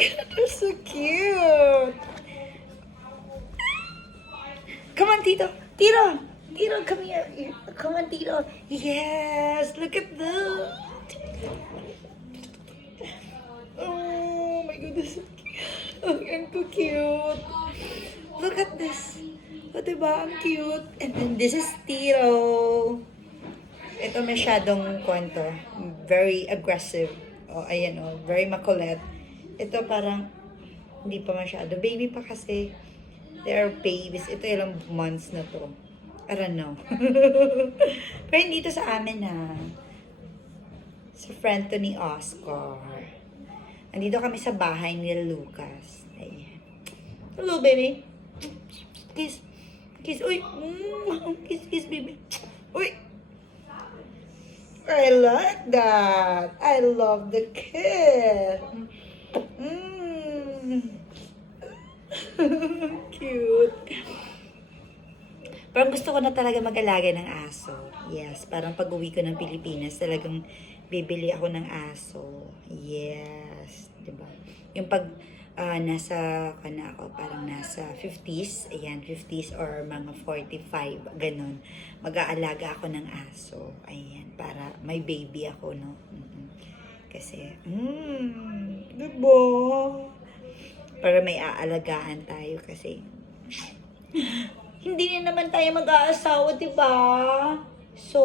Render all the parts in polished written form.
They're so cute. Come on, Tito. Tito. Tito, come here. Come on, Tito. Yes, look at that. Oh my goodness. Oh, ang cute. Look at this. O, diba? Ang cute. And then this is Tito. Ito masyadong kwento. Very aggressive. O, ayan o. Very makulit. Ito parang hindi pa masyado. Baby pa kasi. They are babies. Ito ilang months na to. I don't know. Pero hindi to sa amin ha. Sa friend to ni Oscar. Andito kami sa bahay ni Lucas. Ayan. Hello, baby. Kiss. Kiss. Uy. Kiss, kiss, baby. Uy. I like that. I love the kiss. Cute. Parang gusto ko na talaga mag-alaga ng aso. Yes, parang pag-uwi ko ng Pilipinas, talagang bibili ako ng aso. Yes, diba? Yung pag nasa, ako, parang nasa 50s, ayan, 50s or mga 45, ganun. Mag-aalaga ako ng aso. Ayan, para may baby ako, no? Kasi, diba? Para may aalagaan tayo kasi hindi na naman tayo mag-aasawa, diba? So,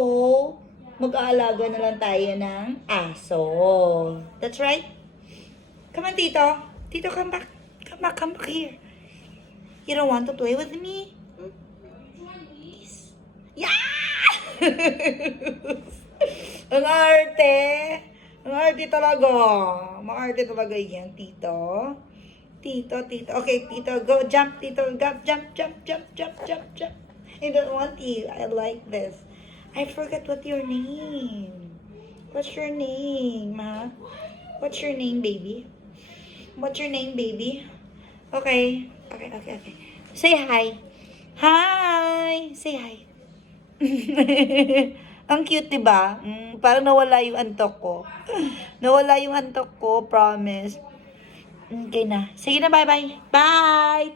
mag-aalaga na lang tayo ng aso. That's right? Come on, Tito. Tito, come back. Come back, come back here. You don't want to play with me? Yes. Yeah! Ang arte. Ang arte talaga. Maarte talaga yan, Tito. Tito. Okay, Tito, go. Jump, Tito. Jump. I don't want you. I like this. I forgot what your name. What's your name, ha? What's your name, baby? What's your name, baby? Okay. Say hi. Hi! Say hi. Ang cute, diba? Parang nawala yung antok ko. Nawala yung antok ko, promise. Okay na. Sige na, bye-bye. Bye!